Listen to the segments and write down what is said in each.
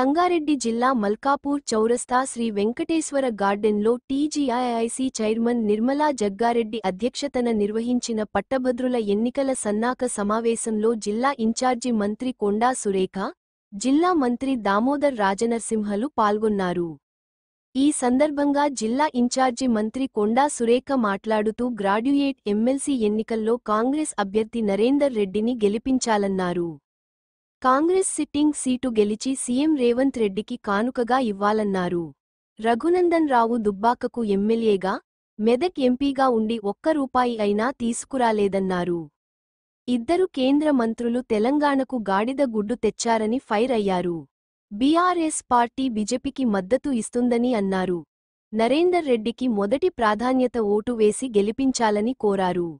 సంగారెడ్డి జిల్లా మల్కాపూర్ చౌరస్తా శ్రీ వెంకటేశ్వర గార్డెన్లో టీజీఐఐసీ చైర్మన్ నిర్మలా జగ్గారెడ్డి అధ్యక్షతన నిర్వహించిన పట్టభద్రుల ఎన్నికల సన్నాహక సమావేశంలో జిల్లా ఇన్ఛార్జి మంత్రి కొండా సురేఖ, జిల్లా మంత్రి దామోదర్ రాజనరసింహలు పాల్గొన్నారు. ఈ సందర్భంగా జిల్లా ఇన్ఛార్జి మంత్రి కొండా సురేఖ మాట్లాడుతూ గ్రాడ్యుయేట్ ఎమ్మెల్సీ ఎన్నికల్లో కాంగ్రెస్ అభ్యర్థి నరేందర్ రెడ్డిని గెలిపించాలన్నారు. కాంగ్రెస్ సిట్టింగ్ సీటు గెలిచి సీఎం రేవంత్ రెడ్డికి కానుకగా ఇవ్వాలన్నారు. రఘునందన్ రావు దుబ్బాకకు ఎమ్మెల్యేగా, మెదక్ ఎంపీగా ఉండి ఒక్క రూపాయి అయినా తీసుకురాలేదన్నారు. ఇద్దరు కేంద్ర మంత్రులు తెలంగాణకు గాడిద గుడ్డు తెచ్చారని ఫైర్ అయ్యారు. బీఆర్ఎస్ పార్టీ బీజేపీకి మద్దతు ఇస్తుందని అన్నారు. నరేందర్ రెడ్డికి మొదటి ప్రాధాన్యత ఓటు వేసి గెలిపించాలని కోరారు.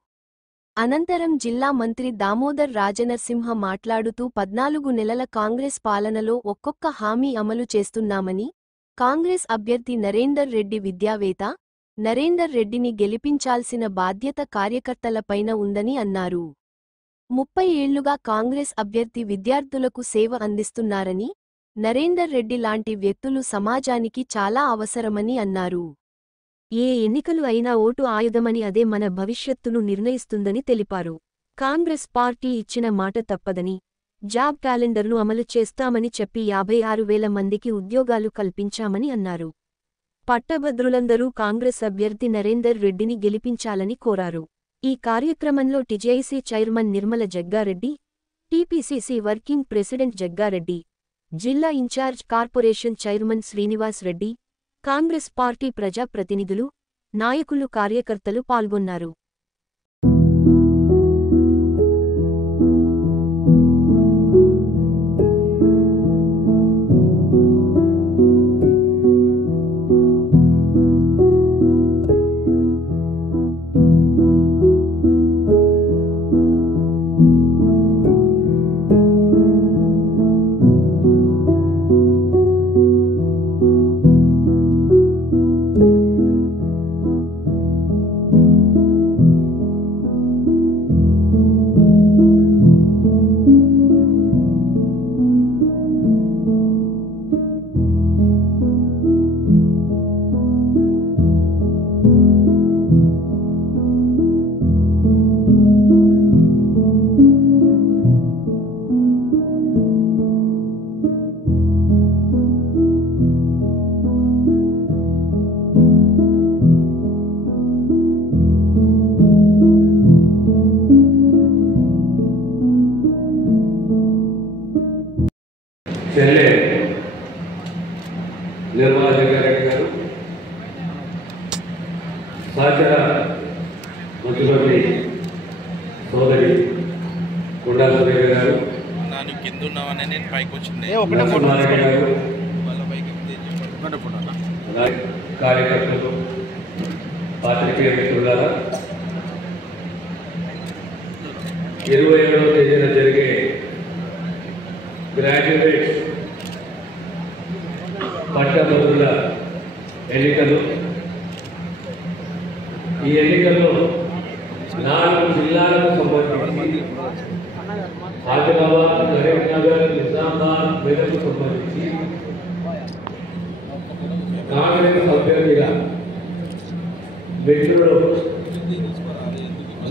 అనంతరం జిల్లా మంత్రి దామోదర్ రాజనరసింహ మాట్లాడుతూ 14 నెలల కాంగ్రెస్ పాలనలో ఒక్కొక్క హామీ అమలు చేస్తున్నామని, కాంగ్రెస్ అభ్యర్థి నరేందర్ రెడ్డి విద్యావేత్త, నరేందర్ రెడ్డిని గెలిపించాల్సిన బాధ్యత కార్యకర్తలపైన ఉందని అన్నారు. 30 ఏళ్లుగా కాంగ్రెస్ అభ్యర్థి విద్యార్థులకు సేవ అందిస్తున్నారని, నరేందర్ రెడ్డి లాంటి వ్యక్తులు సమాజానికి చాలా అవసరమని అన్నారు. ఏ ఎన్నికలు అయినా ఓటు ఆయుధమని, అదే మన భవిష్యత్తును నిర్ణయిస్తుందని తెలిపారు. కాంగ్రెస్ పార్టీ ఇచ్చిన మాట తప్పదని, జాబ్ క్యాలెండర్ను అమలు చేస్తామని చెప్పి 56,000 మందికి ఉద్యోగాలు కల్పించామని అన్నారు. పట్టభద్రులందరూ కాంగ్రెస్ అభ్యర్థి నరేందర్ రెడ్డిని గెలిపించాలని కోరారు. ఈ కార్యక్రమంలో TJIC chairman Nirmala Jaggareddy, TPCC working president Jaggareddy, జిల్లా incharge corporation chairman Srinivas Reddy, Congress party ప్రజాప్రతినిధులు, నాయకులు, కార్యకర్తలు పాల్గొన్నారు. చెల్లె నిర్మలా జగ్గారెడ్డి గారు, సహచర మంత్రివర్గ సోదరి కొండా సురేఖ గారు, కార్యకర్తలు, పాత్రికేయ మిత్రులారా, 27వ తేదీన జరిగే గ్రాడ్యుయేట్ పట్టభద్రుల ఎన్నికలు. ఈ ఎన్నికల్లో 4 జిల్లాలకు సంబంధించి ఆదిలాబాద్, కరీంనగర్, నిజామాబాద్, మెదక్ సంబంధించి కాంగ్రెస్ అభ్యర్థిగా మిత్రుడు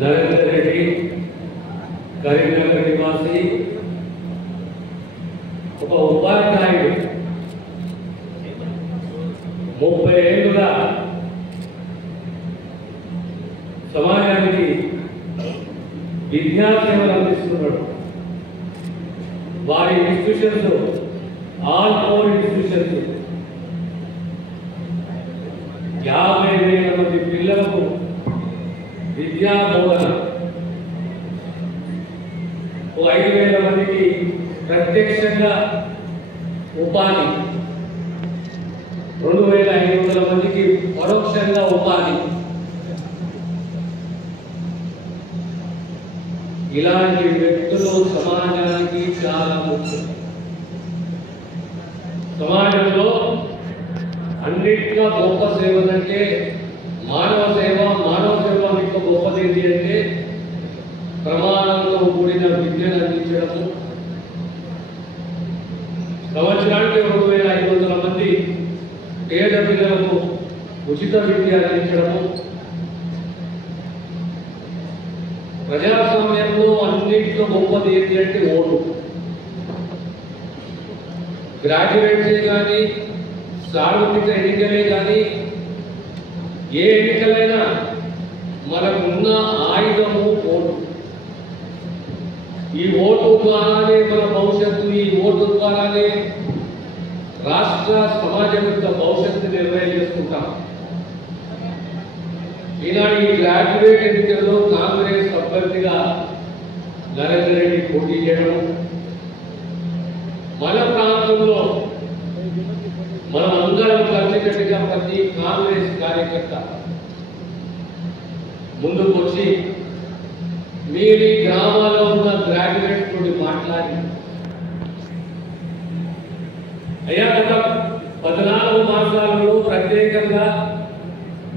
నరేందర్ రెడ్డి, కరీంనగర్ నివాసి, ఒక ఉపాధ్యాయుడు, 30 ఏళ్లుగా సమాజానికి విద్యాసేవలు అందిస్తున్నాడు. వారి ఇన్స్టిట్యూషన్స్, ఆల్ 4 ఇన్స్టిట్యూషన్స్ 50,000 మంది పిల్లలకు విద్యా బోధన, 5,000 మందికి ప్రత్యక్షంగా ఉపాధి, 2,500 మందికి పరోక్షంగా ఉపాధి. ఇలాంటి వ్యక్తులు సమాజానికి చాలా ముఖ్యం. సమాజంలో అన్నిటిగా గొప్ప సేవ అంటే మానవ సేవ. మానవ సేవ యొక్క గొప్పది ఏంటి అంటే ప్రమాణంతో కూడిన విద్యను అందించడము, సంవత్సరానికి 2 ఉచిత విద్య అందించడము, ప్రజాస్వామ్యంలో అన్నింటిలో గొప్పది ఏంటి అంటే ఓటు. గ్రాడ్యుయేట్సే కానీ, సార్వత్రిక ఎన్నికలే కానీ, ఏ ఎన్నికలైనా మనకున్న ఆయుధము ఓటు. ఈ ఓటు ద్వారానే మన భవిష్యత్తు, ఈ ఓటు ద్వారానే రాష్ట్ర సమాజం యొక్క భవిష్యత్తు నిర్ణయం చేసుకుంటాం. ఈనాడు ఈ గ్రాడ్యుయేట్ ఎన్నికల్లో కాంగ్రెస్ అభ్యర్థిగా నరేంద్ర రెడ్డి పోటీ చేయడం, మన ప్రాంతంలో మనం అందరం కలిసికట్టుగా ప్రతి కాంగ్రెస్ కార్యకర్త ముందుకు వచ్చి మీరు ఈ గ్రామాల్లో ఉన్న గ్రాడ్యుయేట్స్ తోటి మాట్లాడి, అయ్యా గత 14 మాసాలలో ప్రత్యేకంగా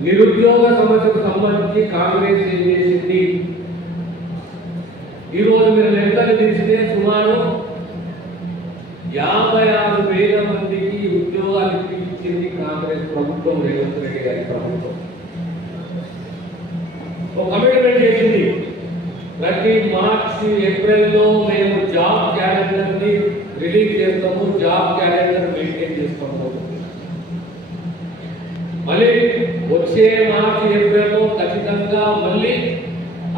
నిరుద్యోగ సమస్యకు సంబంధించి కాంగ్రెస్ ఏం చేసింది, ఈరోజు మీరు లెక్కలు తీస్తే సుమారు 56,000 మందికి ఉద్యోగాలు ఇచ్చింది కాంగ్రెస్ ప్రభుత్వం, రేవంత్ రెడ్డి గారి ప్రభుత్వం. ఒక కమిట్మెంట్ చేసింది, ప్రతి మార్చి ఏప్రిల్లో మేము జాబ్ క్యాలెండర్ ని రిలీజ్ చేస్తాము, జాబ్ క్యాలెండర్ మెయింటైన్ చేస్తాము. మళ్ళీ వచ్చే మార్చి ఏప్రిల్లో ఖచ్చితంగా మళ్ళీ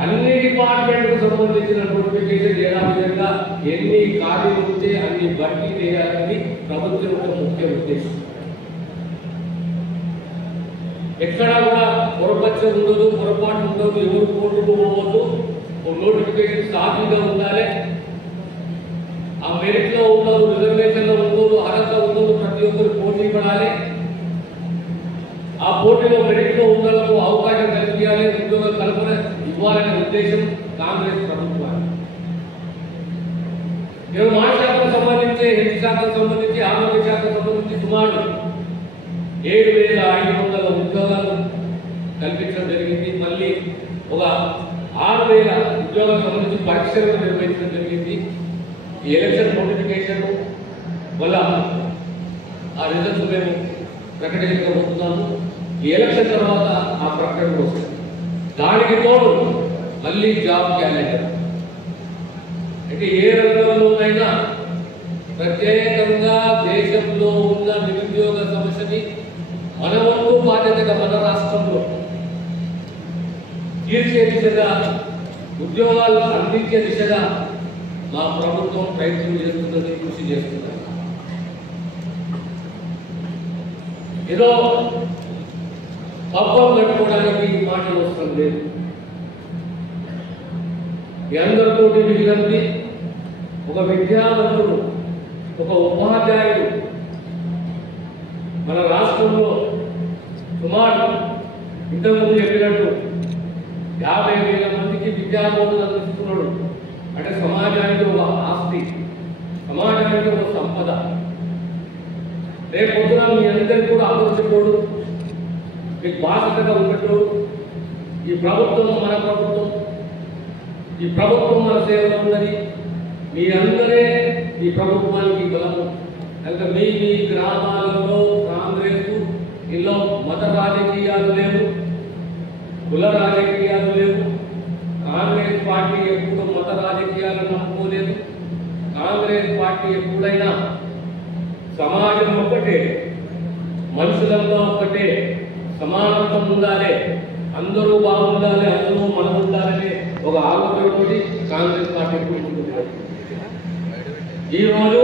అన్ని డిపార్ట్మెంట్కు సంబంధించిన నోటిఫికేషన్ విధంగా ఎన్ని ఖాళీలు ఉంటే అన్ని భర్తీ చేయాలని ప్రభుత్వం యొక్క ముఖ్య ఉద్దేశం. ఎక్కడా కూడా పొరపచ్చ ఉండదు, పొరపాటు ఉండదు, ఎవరు కోర్టుకు పోవద్దు. నోటిఫికేషన్ సాఫీగా ఉండాలి, ఆ మెరిట్ లో ఉండదు, రిజర్వేషన్ లో ఉండదు, అర్హత ఉండదు, ప్రతి ఒక్కరు పోటీ పడాలి. ఆ పోటీలో మెరిట్ లో ఉండలకు అవకాశం కల్పించాలి, ఉద్యోగ కల్పన ఇవ్వాలనే ఉద్దేశం కాంగ్రెస్ ప్రభుత్వానికి. నేను మా శాఖకు సంబంధించి, హెల్త్ శాఖకు సంబంధించి, ఆరోగ్య శాఖకు సంబంధించి సుమారు 7,500 ఉద్యోగాలు కల్పించడం జరిగింది. మళ్ళీ ఒక 6,000 ఉద్యోగాలకు సంబంధించి పరీక్షలు నిర్వహించడం జరిగింది. ఈ ఎలక్షన్ నోటిఫికేషన్ వల్ల ఆ రిజల్ట్స్ మేము ప్రకటించబోతున్నాము. ఈ ఎలక్షన్ తర్వాత ఆ ప్రకటన వస్తుంది. దానికి తోడు మళ్ళీ జాబ్ క్యాలెండర్, అంటే ఏ రంగంలోనైనా ప్రత్యేకంగా దేశంలో ఉన్న నిరుద్యోగ సమస్యని మన వంతు బాధ్యతగా మన రాష్ట్రంలో తీర్చే దిశగా, ఉద్యోగాలు అందించే దిశగా మా ప్రభుత్వం ప్రయత్నం చేస్తున్నది, కృషి చేస్తున్నది. ఏదో పబ్బం కట్టుకోవడానికి మాటలు అవసరం లేదు. మీ అందరితో విజ్ఞప్తి, ఒక విద్యావంతుడు, ఒక ఉపాధ్యాయుడు మన రాష్ట్రంలో సుమారు ఇంతకుముందు చెప్పినట్టు 50,000 మందికి విద్యాబోధన అందిస్తున్నాడు. అంటే సమాజానికి ఒక ఆస్తి, సమాజానికి ఒక సంపద. రేపు పొద్దున మీ అందరికీ కూడా ఆలోచించకూడదు, మీకు బాధ్యతగా ఉన్నట్టు ఈ ప్రభుత్వం మన ప్రభుత్వం, ఈ ప్రభుత్వం మన సేవలో ఉన్నది. మీ అందరే ఈ ప్రభుత్వానికి బలము. కనుక మీ గ్రామాలలో కాంగ్రెస్ ఇలా మత రాజకీయాలు లేవు, కుల రాజకీయాలు లేవు. కాంగ్రెస్ పార్టీ ఎప్పుడు మత రాజకీయాలను నమ్ముకోలేదు. కాంగ్రెస్ పార్టీ ఎప్పుడైనా సమాజం ఒక్కటే, మనుషులంతా ఒక్కటే, సమానత్వం ఉండాలి, అందరూ బాగుండాలి, అందరూ మనం ఉండాలని ఒక ఆలోచనతోటి కాంగ్రెస్ పార్టీ ఎప్పుడు. ఈరోజు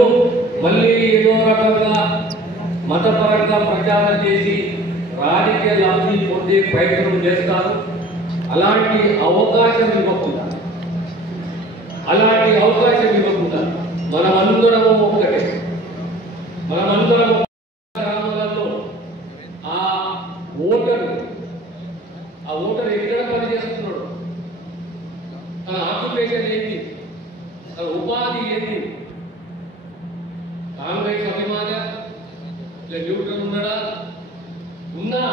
మళ్ళీ ఏదో రకంగా మతపరంగా ప్రచారం చేసి రాజకీయ లబ్ధి పొందే ప్రయత్నం చేస్తారు. అలాంటి అవకాశం ఇవ్వకుండా మనమందరము ఒక్కటే, మనమందరం గ్రామాలలో ఆ ఓటర్ ఎక్కడ పనిచేస్తున్నాడు, తన ఆక్యుపేషన్ ఏంటి, తన ఉపాధి ఏంటి, కాంగ్రెస్ అభిమాన న్యూట్రల్ ఉన్నాడా, ఉన్నా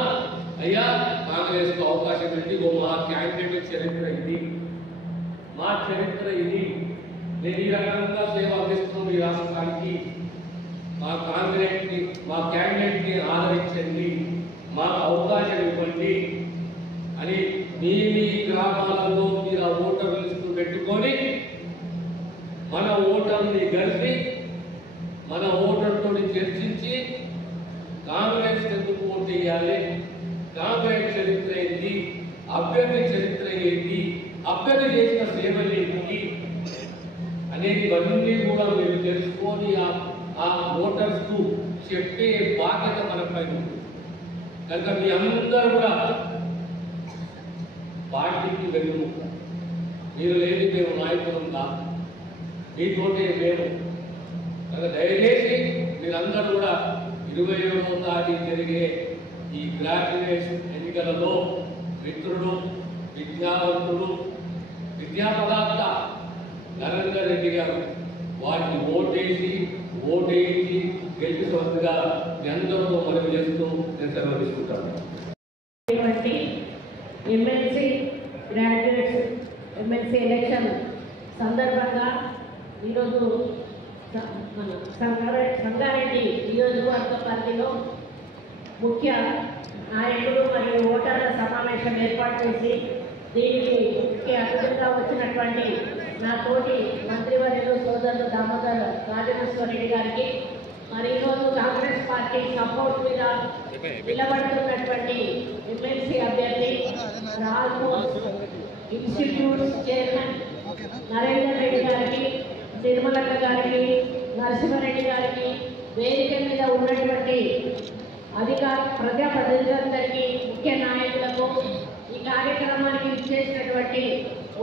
అయ్యా కాంగ్రెస్కు అవకాశం ఏంటి, మా క్యాండిడేట్ చరిత్ర ఇది, మా చరిత్ర ఇది, నేను ఈ రకంగా సేవ అందిస్తున్నాను ఈ రాష్ట్రానికి, మా క్యాండిడేట్ని ఆదరించండి, మాకు అవకాశం ఓటర్ని కలిసి మన ఓటర్తో చర్చించి కాంగ్రెస్ ఎందుకు ఓటు వేయాలి, కాంగ్రెస్ చరిత్ర ఏంటి, అభ్యర్థి చరిత్ర ఏంటి, అభ్యర్థి చేసిన సేవలు ఏంటి అనేటివన్నీ కూడా మీరు తెలుసుకొని ఆ ఓటర్స్ కు చెప్పే బాధ్యత మనపై ఉంది. కనుక మీ అందరూ కూడా పార్టీకి వెన్నుముక, మీరు లేని మేము నాయకులం కాదు, మీతోటే మేము. కనుక దయచేసి మీరందరూ కూడా 27వ తారీఖు జరిగే ఈ గ్రాడ్యుయేషన్ ఎన్నికలలో మిత్రుడు, విద్యావంతుడు, విద్యాపదార్థ నరేందర్ రెడ్డి గారు వారిని ఓటేసి గెలిపించవలసిగా మీ అందరితో మనవి చేస్తూ నేను సెలవు తీసుకుంటాను. ఎమ్మెల్సీ గ్రాడ్యుయేట్స్ ఎమ్మెల్సీ ఎలక్షన్ సందర్భంగా ఈరోజు మన సంగారెడ్డి నియోజకవర్గ పరిధిలో ముఖ్య నాయకులు మరియు ఓటర్ల సమావేశం ఏర్పాటు చేసి దీనికి ముఖ్య అతిథిగా వచ్చినటువంటి నా తోటి మంత్రివర్యులు సోదరులు దామోదర్ రాజేశ్వరరెడ్డి గారికి, మరి ఈరోజు కాంగ్రెస్ పార్టీ సపోర్ట్ మీద నిలబడుతున్నటువంటి ఎమ్మెల్సీ అభ్యర్థి రాజ్కోట్ ఇన్స్టిట్యూట్ చైర్మన్ నరేందర్ రెడ్డి గారికి, నిర్మలక్క గారికి, నరసింహారెడ్డి గారికి, వేదిక మీద ఉన్నటువంటి ప్రజాప్రతినిధులందరికీ, ముఖ్య నాయకులకు, ఈ కార్యక్రమానికి ఇచ్చేసినటువంటి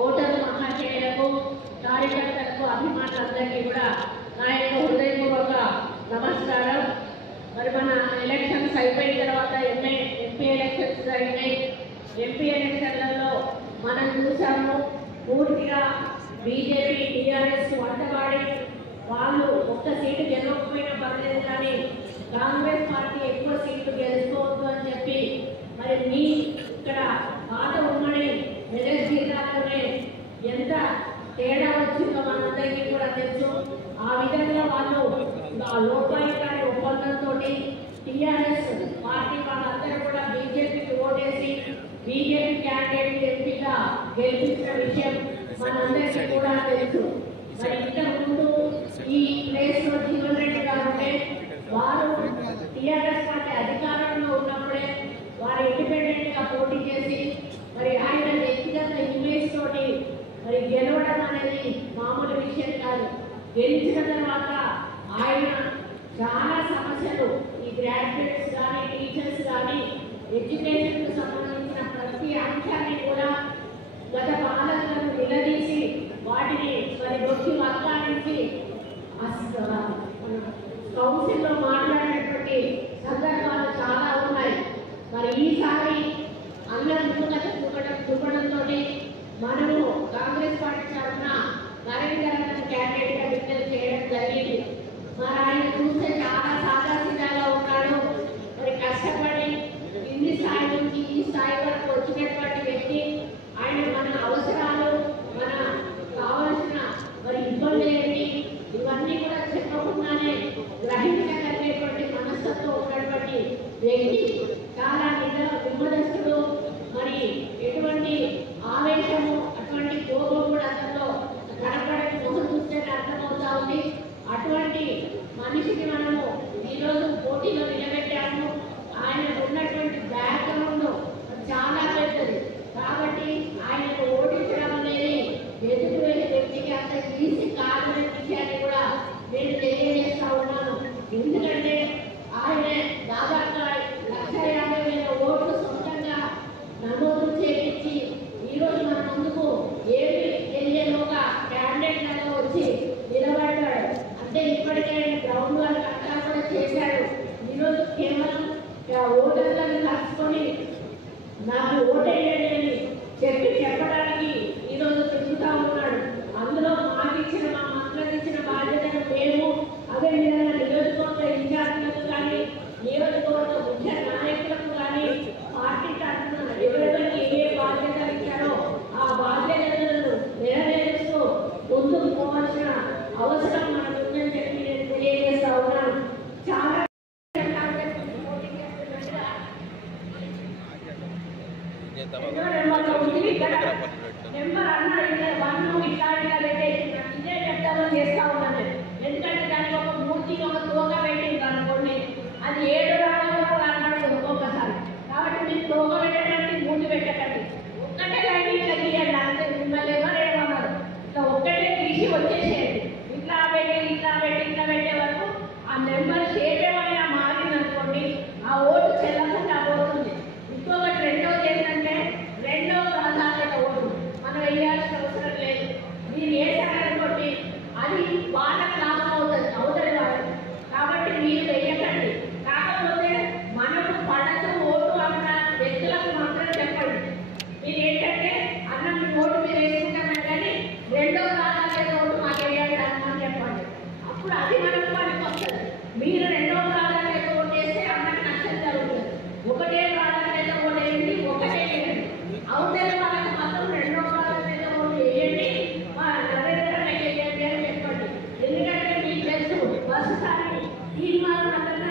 ఓటరు మహాశయులకు, కార్యకర్తలకు, అభిమానులందరికీ కూడా నా యొక్క హృదయపూర్వక నమస్కారం. మరి మన ఎలక్షన్స్ అయిపోయిన తర్వాత ఎంపీ ఎలక్షన్స్ అయినాయి. ఎంపీ ఎలక్షన్లలో మనం చూసాము పూర్తిగా బీజేపీ టీఆర్ఎస్ వంటవాడి వాళ్ళు ఒక్క సీటు గెలవకపోయినా పర్లేదు కానీ కాంగ్రెస్ పార్టీ ఎక్కువ సీట్లు గెలుచుకోవద్దు అని చెప్పి మరి మీ ఇక్కడ పాత ఉమ్మడి మెదక్ జిల్లాలోనే ఎంత తేడా వచ్చిందో మనందరికీ కూడా తెలుసు. ఆ విధంగా వాళ్ళు ఆ లోపాయికారి ఒప్పందంతో టీఆర్ఎస్ పార్టీ వాళ్ళందరూ కూడా బీజేపీకి ఓటేసి బీజేపీ క్యాండిడేట్ ఎంపీగా గెలిపించిన విషయం మనందరికీ కూడా తెలుసు. మరి ఇంతకు ముందు ఈ ప్లేస్ లో జీవన్ రెడ్డి గారు ఉంటే వారు టీఆర్ఎస్ పార్టీ అధికారంలో ఉన్నప్పుడే వారు ఇండిపెండెంట్ గా పోటీ చేసి మరి ఆయన వ్యక్తిగత ఇమేజ్ తోటి మరి గెలవడం అనేది మామూలు విషయం కాదు. గెలిచిన తర్వాత ఆయన చాలా సమస్యలు ఈ గ్రాడ్యుయేట్స్ కానీ టీచర్స్ కానీ ఎడ్యుకేషన్ కు సంబంధించిన ప్రతి అంశాన్ని కూడా గత పాలకులను నిలదీసి వాటిని మరి నొక్కి వక్కానికి కౌన్సిల్లో మాట్లాడినటువంటి సందర్భాలు చాలా ఉన్నాయి. మరి ఈసారి అందరూ చూపడంతో మనము కాంగ్రెస్ పార్టీ తరఫున నరేందర్ క్యాండిడేట్ గా డిక్లేర్ చేయడం జరిగింది. మరి ఆయన చూస్తే చాలా సాదాసీదాగా ఉన్నాడు. మరి కష్టపడి కింది స్థాయి నుంచి ఈ స్థాయి వరకు వచ్చినటువంటి వ్యక్తి. ఆయన మన అవసరాలు, మన కావలసిన మరి ఇబ్బంది ఏంటి ఇవన్నీ కూడా చెప్పకుండానే గ్రహించగలిగేటువంటి మనస్తత్వం ఉన్నటువంటి వ్యక్తి. చాలా నిమ్మదస్తుడు. మరి ఎటువంటి ఆవేశము అటువంటి కోపం కూడా అతనిలో కనపడని ముఖం చూస్తే అర్థమవుతా ఉంది. అటువంటి మనిషిని మనము ఈరోజు పోటీలో నిలబెట్టాము. ఆయన ఉన్నటువంటి బ్యాక్గ్రౌండ్ చాలా పెద్దది కాబట్టి ఆయనకు ఓడించడం అనేది ఎదుటి వ్యక్తికి అంత ఈజీ కాదనే విషయాన్ని కూడా నేను తెలియజేస్తా ఉన్నాను. ఎందుకంటే ఆయన దాదాపుగా 1,50,000 ఓట్లు సొంతంగా నమోదు చేయించి ఈరోజు మన ముందుకు ఏమి తెలియలోగా క్యాండిడేట్ లాగా వచ్చి నిలబడ్డాడు. అంటే ఇప్పటికే గ్రౌండ్ వర్క్ అంతా కూడా చేశాడు. ఈరోజు కేవలం ఓటర్లను కలుసుకొని నాకు ఓటేయండి అని చెప్పడానికి ఈరోజు తిరుగుతా ఉన్నాడు. అందులో మాకిచ్చిన మా మంత్రులకు ఇచ్చిన బాధ్యతను మేము అదే విధంగా నియోజకవర్గ ఇన్ఛార్జీలకు కానీ నియోజకవర్గ ముఖ్య నాయకులకు కానీ పార్టీ తరఫున ఎవరెవరికి ఏ బాధ్యతలు ఇచ్చారో ఆ బాధ్యతలను నెరవేరుస్తూ ముందుకు పోవాల్సిన అవసరం మనకు ఉందని చెప్పి నేను తెలియజేస్తా ఉన్నాను. చాలా నెంబర్ అన్నాడు 1 ఇట్లాంటిగా పెట్టేసి చెప్తామని చేస్తా ఉన్నాను నేను. ఎందుకంటే దానికి ఒక మూర్తికి ఒక తోక పెట్టింది అనుకోండి, అది 7 రాళ్ళలో కనబడదు ఒక్కొక్కసారి. కాబట్టి మీరు తోక పెట్టకండి, మూర్తి పెట్టకండి, ఒక్కటే లైన్ ఇట్లా గీయండి అంతే. మిమ్మల్ని ఎవరేమన్నారు, ఇట్లా ఒక్కటే తీసి వచ్చేసేయండి. ఇట్లా పెట్టి ఇట్లా పెట్టి ఇట్లా పెట్టే వరకు ఆ నెంబర్ షేప్ ఏమైనా మారింది అనుకోండి, ఆ ఓటు చెల్లకుండా పోతుంది. ఇంకొకటి రెండోది ఏంటంటే, రెండో ప్రాధాన్యత ఓటు మనం వేయాల్సిన అవసరం లేదు. మీరు వేసారనుకోండి అది వాళ్ళకి లాభం అవుతుంది, అవుతుంది వాళ్ళకి. కాబట్టి మీరు వేయకండి. కాకపోతే మనకు పడదు ఓటు అన్న వ్యక్తులకు మాత్రం చెప్పండి. మీరు ఏంటంటే అన్న మీ ఓటు మీరు వేసుకుంటామని కానీ రెండో ప్రాధాన్యత ఓటు మాకు వేయాలి అని చెప్పండి. అప్పుడు అది మనకు పనికి వస్తుంది. మీరు రెండో ప్రాధాన్యత ఓటు వేస్తే అన్నకి నష్టం జరుగుతుంది. ఒకటే ప్రాధాన్యత ఓటు వేయండి, ఒకటే వేయండి. అవుతుంది వాళ్ళకి మాత్రం రెండో ప్రాధాన్యత ఓటు వేయండి, నరేంద్రకి వేయండి అని చెప్పండి. ఎందుకంటే మీకు తెలుసు బస్సుసారి తీర్మానం అన్న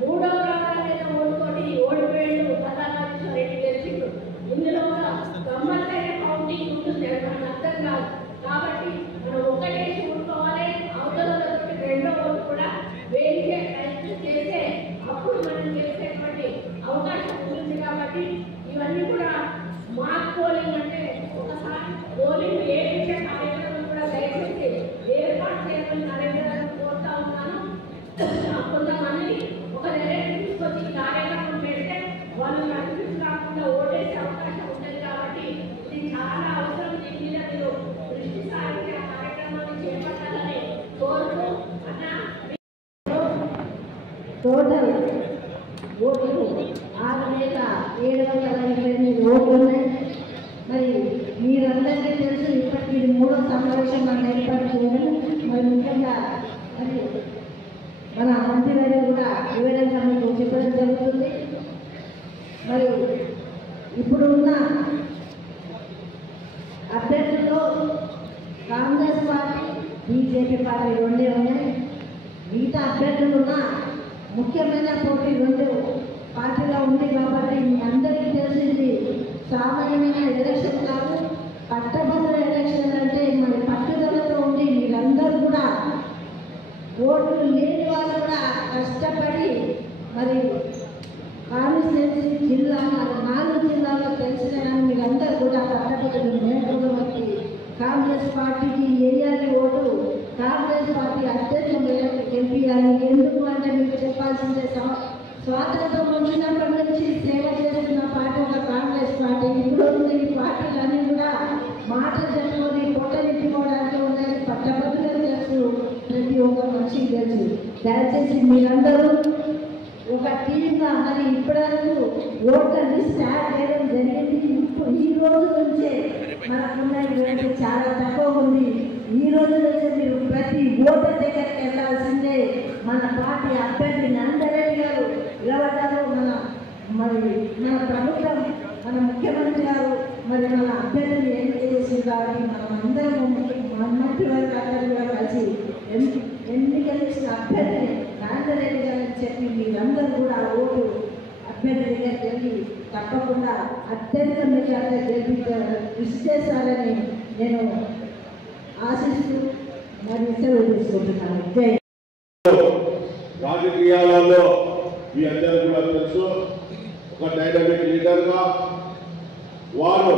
మూడో ప్రాధాన్యత ఓటుతోటి ఓడిపోయాడు ప్రధానమంత్రి గెలిచిండు. ఇందులో గమ్మత్తైన కౌంటింగ్ ఉంటుంది, మనకు అర్థం కాదు. కాబట్టి మనం ఒకటేసి ఉండుకోవాలి, అవతలతోటి రెండో ఓటు కూడా వేసే ప్రయత్నం చేస్తే అప్పుడు మనం చేసేటువంటి అవకాశం ఉంటుంది. కాబట్టి ఇవన్నీ కూడా మాక్ పోలింగ్ అంటే ఒకసారి పోలింగ్ వేయించే కార్యక్రమం కూడా దయచేసి ఏర్పాటు చేయాలని నరేంద్ర కోరుతా ఉన్నాను. కొంతమంది ఒక దగ్గర తీసుకొచ్చి కార్యక్రమం పెడితే వాళ్ళు కన్ఫ్యూజ్ కాకుండా ఓటేసే అవకాశం ఉంటుంది. కాబట్టి ఇది చాలా అవసరం. దీని మీద మీరు దృష్టి సారించి ఆ కార్యక్రమాన్ని చేపట్టాలని కోరుతూ అన్న టోటల్ ఓట్లు 6,728 ఓట్లు ఉన్నాయి. మరి మీరందరికీ తెలుసు, ఇప్పటికి ఇది 3వ సమావేశం మనం ఏర్పాటు చేయడం. మరి ముఖ్యంగా మరి మన మంత్రివర్యులు కూడా వివరంగా మీకు చెప్పడం జరుగుతుంది. మరి ఇప్పుడు ఉన్న అభ్యర్థుల్లో కాంగ్రెస్ పార్టీ, బీజేపీ పార్టీ రెండే ఉన్నాయి. మిగతా అభ్యర్థులు ఉన్న ముఖ్యమైన పోటీ 2 పార్టీలో ఉంది. కాబట్టి మీ అందరికీ తెలిసింది సామాన్యమైన ఎలక్షన్ కాదు, పట్టభద్ర ఎలక్షన్. అంటే మరి పట్టుదలతో ఉండి మీరందరూ కూడా ఓట్లు లేని వాళ్ళు కూడా కష్టపడి మరి కాన్స్టిట్యున్సీ జిల్లా 4 జిల్లాల్లో తెలిసిన మీరందరూ కూడా పట్టభద్రులు నేర్చుకోవడానికి కాంగ్రెస్ పార్టీకి వేయాలి ఓటు. కాంగ్రెస్ పార్టీ అత్యంత మేరకు గెలిపియాలి. ఎందుకు అంటే మీకు చెప్పాల్సిందే, స్వాతంత్రం వచ్చినప్పటి నుంచి సేవ చేస్తున్న పార్టీ ఒక కాంగ్రెస్ పార్టీ. ఇప్పుడు ఈ పార్టీలన్నీ కూడా మాటలు చెప్పుకొని పొట్టనిప్పుకోవడానికి ఉన్నది. పట్టభద్రులకు తెలుసు, ప్రతి ఒక్క మనిషికి తెలుసు. దయచేసి మీరందరూ ఒక టీమ్గా మరి ఇప్పటివరకు ఓట్లని స్టార్ట్ చేయడం జరిగింది. ఇప్పుడు ఈ రోజు నుంచే మనకున్న చాలా తక్కువ ఉంది. ఈ రోజు నుంచే మీరు ప్రతి ఓటర్ దగ్గరికి వెళ్ళాల్సిందే. మన పార్టీ అభ్యర్థి నందరెడ్డి గారు నిలబడ్డారు. మన ప్రభుత్వం, మన ముఖ్యమంత్రి గారు మరి మన అభ్యర్థిని ఎన్నిక చేసింది. కాబట్టి మనం అందరం మంత్రివర్గ అందరూ కూడా కలిసి ఎన్నిక చేసిన అభ్యర్థిని నందరెడ్డి గారు అని చెప్పి మీరందరూ కూడా ఓటు అభ్యర్థి దగ్గరికి వెళ్ళి తప్పకుండా అత్యంత మెజార్టీ కృషి చేస్తారని నేను ఆశిస్తూ మరి సెలవు తీసుకుంటున్నాను. జై రాజకీయాలలో మీ అందరూ కూడా తెలుసు, ఒక డైనమిక్ లీడర్గా వారు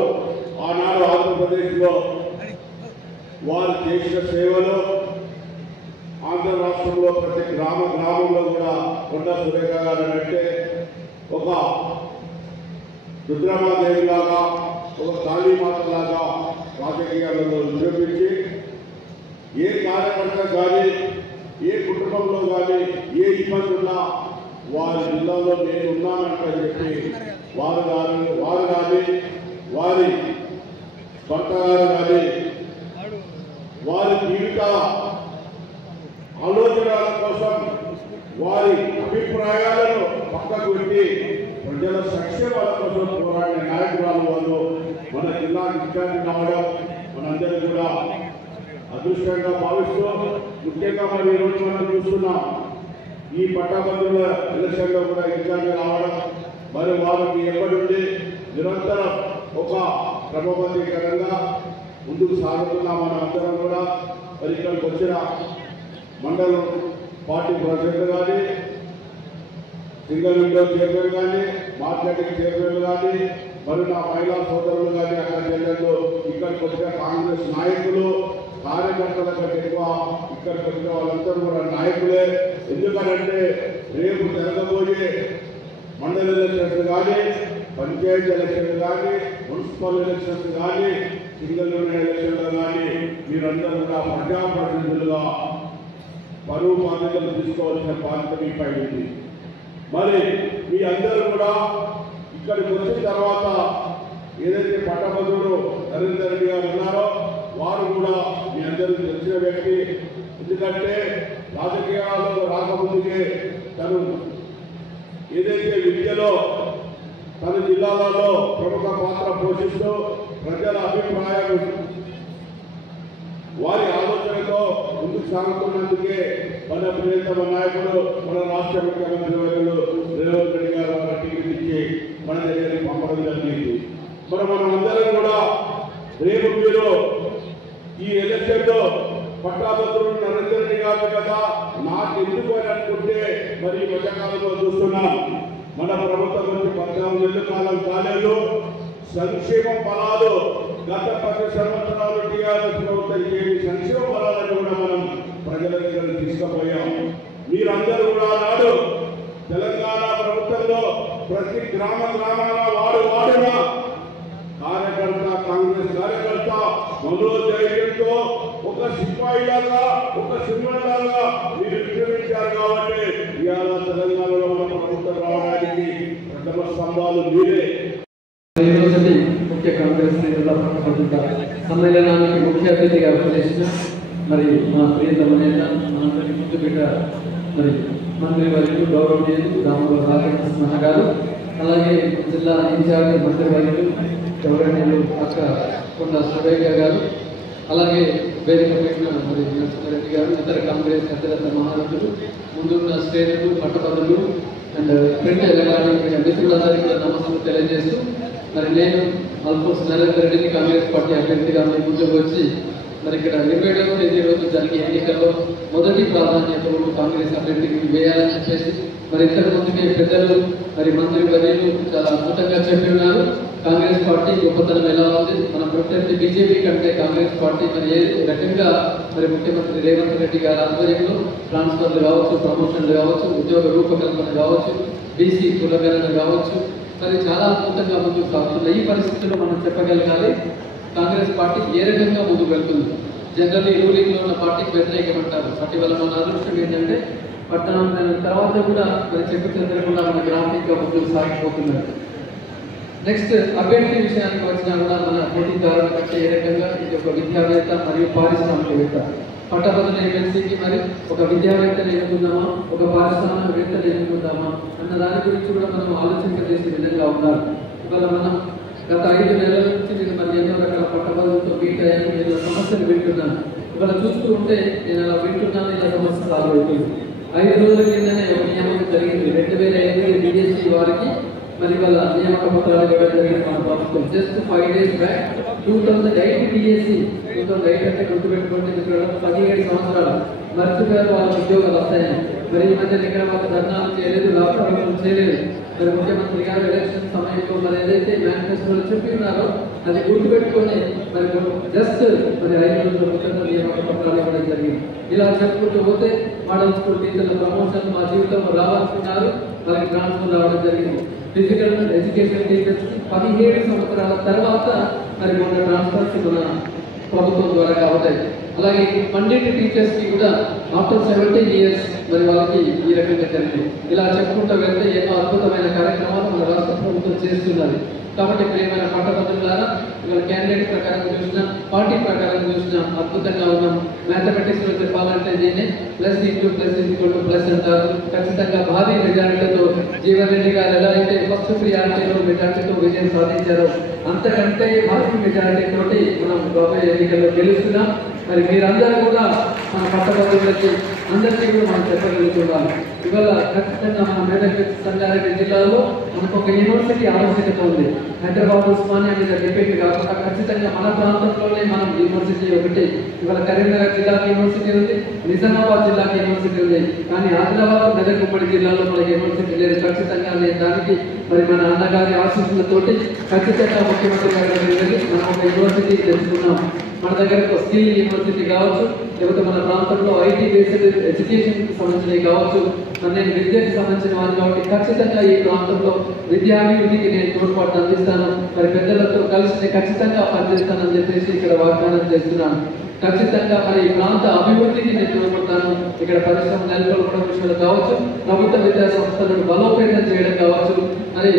ఆనాడు ఆంధ్రప్రదేశ్లో వారు చేసిన సేవలు ఆంధ్ర రాష్ట్రంలో ప్రతి గ్రామంలో కూడా కొండ సురేఖ గారు అంటే ఒక రుద్రమాదేవిలాగా, ఒక కాళీమాతలాగా రాజకీయాలలో నిరూపించి ఏ కార్యకర్త కానీ, ఏ కుటుంబంలో కానీ ఏ ఇబ్బంది ఉన్నా వారి జిల్లాలో నేను ఉన్నానంటని చెప్పి వారు కానీ వారి భర్త గారు కానీ వారి జీవిత ఆలోచనల కోసం వారి అభిప్రాయాలను పక్కకు పెట్టి ప్రజల సంక్షేమాల కోసం పోరాడిన నాయకురాలు వాళ్ళు మన జిల్లా ఇన్ఛార్జి కావడం మనందరూ కూడా అదృష్టంగా భావిస్తూ, ముఖ్యంగా మరి ఈరోజు మనం చూస్తున్నాం ఈ పట్టభద్రుల ఎలక్షన్లో కూడా ఇన్ఛార్జి రావడం, మరి వారికి ఎప్పటి నుండి నిరంతరం ఒక క్రమబద్ధీకరంగా ముందుకు సాగుతున్నాం. మనం అందరం కూడా మరి ఇక్కడికి వచ్చిన మండల పార్టీ ప్రెసిడెంట్ కానీ, సింగిల్ విండో చైర్మన్ కానీ, మార్కెటింగ్ చైర్మన్ కానీ, మరి నా మహిళా సోదరులు కానీ, అక్కడ చెల్లెళ్ళు, ఇక్కడికి వచ్చిన కాంగ్రెస్ నాయకులు, కార్యకర్తల కంటే ఎక్కువ ఇక్కడికి వచ్చిన వాళ్ళందరూ కూడా నాయకులే. ఎందుకనంటే రేపు జరగబోయే మండల ఎలక్షన్స్ కానీ, పంచాయతీ ఎలక్షన్లు కానీ, మున్సిపల్ ఎలక్షన్స్ కానీ, సింగిల్ విండో ఎలక్షన్లు కానీ మీరందరూ కూడా ప్రజాప్రతినిధులుగా పరువు బాధ్యతలు తీసుకోవాల్సిన బాధ్యత మీపై ఉంది. మరి మీ అందరూ కూడా ఇక్కడికి వచ్చిన తర్వాత ఏదైతే పట్టభద్రుడు నరేందర్ రెడ్డి గారు ఉన్నారో వారు కూడా మీ అందరికీ తెలిసిన వ్యక్తి. ఎందుకంటే రాజకీయాల్లో రాకముందుకే తను ఏదైతే విద్యలో తన జిల్లాలలో ప్రముఖ పాత్ర పోషిస్తూ ప్రజల అభిప్రాయం వారి ఆలోచనతో ముందుకు సాగుతున్నందుకే మన ప్రియతమ నాయకుడు, మన రాష్ట్ర ముఖ్యమంత్రి వర్యులు రేవంత్ రెడ్డి గారు టికెట్ ఇచ్చి మన దగ్గరికి పంపడం జరిగింది. మనం అందరం కూడా రేపు మీరు ఈ ఎలక్షన్లో పట్టాభద్రుడు నరేందర్ రెడ్డి గారు కదా నాకు ఎందుకు అని అనుకుంటే మరి ఈ మధ్యకాలంలో చూస్తున్నాం మన ప్రభుత్వం నుంచి 14 నెలల కాలం కాలేదు. సంక్షేమ ఫలాలు గత 10 సంవత్సరాలు టీఆర్ఎస్ ప్రభుత్వం ఇచ్చేది సంక్షేమ ఫలాలను కూడా మనం ప్రజల దగ్గర తీసుకుపోయాం. మీరందరూ కూడా నాడు తెలంగాణ ప్రభుత్వంలో ప్రతి గ్రామాల వాడున కార్యకర్త, కాంగ్రెస్ కార్యకర్త మనోధైర్యంతో ఒక సిపాయిలాగా, ఒక సింహంలాగా మీరు విక్రమించారు. కాబట్టి ఇవాళ తెలంగాణలో మన ప్రభుత్వం రావడానికి ప్రథమ స్తంభాలు మీరే. ముఖ్య కాంగ్రెస్ నేతల పత్రిక సమ్మేళనానికి ముఖ్య అతిథిగా ఉపదేశించిన మరి మా ప్రియతమ నేత మా అందరి ముందు బిడ్డ మరి మంత్రి వర్యులు గౌరవనీయులు రామరావు రాజకృష్ణ గారు, అలాగే జిల్లా ఇన్ఛార్జి మంత్రి వర్యులు గౌరవనీయులు అక్క కొండ సురేఖ గారు, అలాగే వేదిక పెట్టిన మరి నరసింహారెడ్డి గారు, ఇతర కాంగ్రెస్ అత్యధిక మహారథులు, ముందున్న శ్రేణులు, పట్టభద్రులు అండ్ ప్రింట్ ఎలక్ట్రానిక్ మిత్రులందరికీ నమస్కారం తెలియజేస్తూ మరి నేను ఆల్మోస్ట్ నరేందర్ రెడ్డిని కాంగ్రెస్ పార్టీ అభ్యర్థిగా మీ ముందుకు వచ్చి మరి ఇక్కడ 27వ తేదీ రోజు జరిగే ఎన్నికల్లో మొదటి ప్రాధాన్యత కాంగ్రెస్ అభ్యర్థికి వేయాలని చెప్పేసి మరి ఇంతకు ముందుకే పెద్దలు మరి మంత్రి వర్యులు చాలా అద్భుతంగా చెప్పి ఉన్నారు. కాంగ్రెస్ పార్టీ గొప్పతనం ఎలా ఉంది, మన ప్రత్యర్థి బీజేపీ కంటే కాంగ్రెస్ పార్టీ మరి ఏ రకంగా మరి ముఖ్యమంత్రి రేవంత్ రెడ్డి గారి ఆధ్వర్యంలో ట్రాన్స్ఫర్లు కావచ్చు, ప్రమోషన్లు కావచ్చు, ఉద్యోగ రూపకల్పన కావచ్చు, బీసీ కులగణన కావచ్చు, మరి చాలా అద్భుతంగా ముందుకు సాగుతుంది. ఈ పరిస్థితుల్లో మనం చెప్పగలగాలి కాంగ్రెస్ పార్టీ ఏ రకంగా ముందుకు వెళ్తుంది. జనరల్లీ రూలింగ్లో ఉన్న పార్టీకి వ్యతిరేకమంటారు. వాటి వల్ల మన అదృష్టం ఏంటంటే పట్టణం తర్వాత కూడా మరి చెప్పు చెందకుండా మన గ్రాఫిక్గా ముందుకు సాగిపోతున్నారు. నెక్స్ట్ అభ్యర్థి విషయానికి వచ్చినా కూడా మన పోటీదారుల కంటే ఏ రకంగా ఇది ఒక విద్యావేత్త మరియు పారిశ్రామికవేత్త. పట్టభద్రుల ఎమ్మెల్సీకి మరి ఒక విద్యావేత్తలు ఎన్నుకుందామా, ఒక పారిశ్రామికవేత్తలు ఎన్నుకుందామా అన్న దాని గురించి కూడా మనం ఆలోచింపజేసే విధంగా ఉన్నారు. ఇవాళ మనం గత 5 నెలల నుంచి నేను మరి ఎన్నో రకాల పట్టభద్రులతో మీట్ అయ్యాను, ఏదో సమస్యలు వింటున్నాను. ఇవాళ చూస్తూ ఉంటే నేను అలా వింటున్నాను, ఇలా సమస్య సాల్వ్ అవుతుంది. 5 రోజుల కిందనే ఒక నియామకం జరిగింది. 2005 బీఎస్సీ వారికి మరి వాళ్ళ నియామక పత్రాలు ఇవ్వడం జరిగింది మన ప్రభుత్వం. జస్ట్ 5 days బ్యాక్ 2008 బీఎస్సీ 2008 అంటే గుర్తుపెట్టుకోండి, 17 సంవత్సరాలు మర్చిపోయారు వాళ్ళ ఉద్యోగాలు వస్తాయని. మరి ఈ మధ్య ఇక్కడ వాళ్ళ ధర్నాలు చేయలేదు, లాభాలు చేయలేదు. మరి ముఖ్యమంత్రి గారు ఎలక్షన్ సమయంలో మరి ఏదైతే మేనిఫెస్టోలో చెప్పి ఉన్నారో అది గుర్తుపెట్టుకొని మరి జస్ట్ మరి 5 రోజుల నియామక పత్రాలు ఇవ్వడం జరిగింది. ఇలా చెప్పుకుంటూ పోతే మోడల్ స్కూల్ టీచర్ల ప్రమోషన్ మా జీవితంలో రావాలనుకున్నారు, వాళ్ళకి ట్రాన్స్ఫర్ రావడం జరిగింది. ఫిజికల్ ఎడ్యుకేషన్ టీచర్స్ 17 సంవత్సరాల తర్వాత మరి మొన్న ట్రాన్స్ఫర్స్ మన ప్రభుత్వం ద్వారా అవుతాయి. అలాగే పండిట్ టీచర్స్ కి కూడా ఆఫ్టర్ 17 years మరి వాళ్ళకి ఈ రకంగా జరిగింది. ఇలా చెప్పుకుంటూ వెళ్తే ఎన్నో అద్భుతమైన కార్యక్రమాలు మన రాష్ట్ర ప్రభుత్వం చేస్తున్నది. కాబట్టి ప్రియమైన పట్టభద్రులారా, ఇవాళ క్యాండిడేట్ ప్రకారం చూసినా, పార్టీ ప్రకారం చూసినా అద్భుతంగా ఉన్నాం. మ్యాథమెటిక్స్ లో చెప్పాలంటే దీన్ని ప్లస్ అంటారు. ఖచ్చితంగా భారీ మెజారిటీతో జీవన్ రెడ్డి గారు ఎలా అయితే ఫస్ట్ ప్రియారిటీలో మెజారిటీతో విజయం సాధించారో అంతకంటే భారీ మెజారిటీ తోటి మనం రాబోయే ఎన్నికల్లో గెలుస్తున్నాం. మరి మీరందరూ కూడా మన పట్టభద్రులకి అందరికీ కూడా మనం చెప్పగలుగుతున్నాం. ఇవాళ ఖచ్చితంగా మన మేడపల్లి సంగారెడ్డి జిల్లాలో మనకు ఒక యూనివర్సిటీ ఆవశ్యకత ఉంది. హైదరాబాద్ ఉస్మానియా మీద డిపెండ్ కాకుండా ఖచ్చితంగా మన ప్రాంతంలోనే మనం యూనివర్సిటీ ఒకటి ఇవాళ కరీంనగర్ జిల్లాకి యూనివర్సిటీ ఉంది, నిజామాబాద్ జిల్లాకి యూనివర్సిటీ ఉంది, కానీ ఆదిలాబాద్ మెదక్ ఉమ్మడి జిల్లాలో మనకి యూనివర్సిటీ లేదు. ఖచ్చితంగా నేను దానికి మరి మన అన్నగారి ఆశీస్సులతోటి ఖచ్చితంగా ముఖ్యమంత్రి గారి దగ్గరికి వెళ్ళి మనం ఒక యూనివర్సిటీ తెచ్చుకున్నాం. మన దగ్గర స్కిల్ యూనివర్సిటీ కావచ్చు, లేకపోతే మన ప్రాంతంలో ఐటీ బేస్డ్ ఎడ్యుకేషన్కి సంబంధించినవి కావచ్చు. నేను విద్యకు సంబంధించిన వాడిని కాబట్టి ఖచ్చితంగా ఈ ప్రాంతంలో విద్యాభివృద్ధికి నేను తోడ్పాటు అందిస్తాను. మరి పెద్దలతో కలిసి నేను ఖచ్చితంగా పనిచేస్తానని చెప్పేసి ఇక్కడ వాగ్దానం చేస్తున్నాను. ఖచ్చితంగా మరి ఈ ప్రాంత అభివృద్ధికి నేను తోడ్పడతాను. ఇక్కడ పరిశ్రమ నెలకొల్పడం విషయంలో కావచ్చు, ప్రభుత్వ విద్యా సంస్థలను బలోపేతం చేయడం కావచ్చు, మరి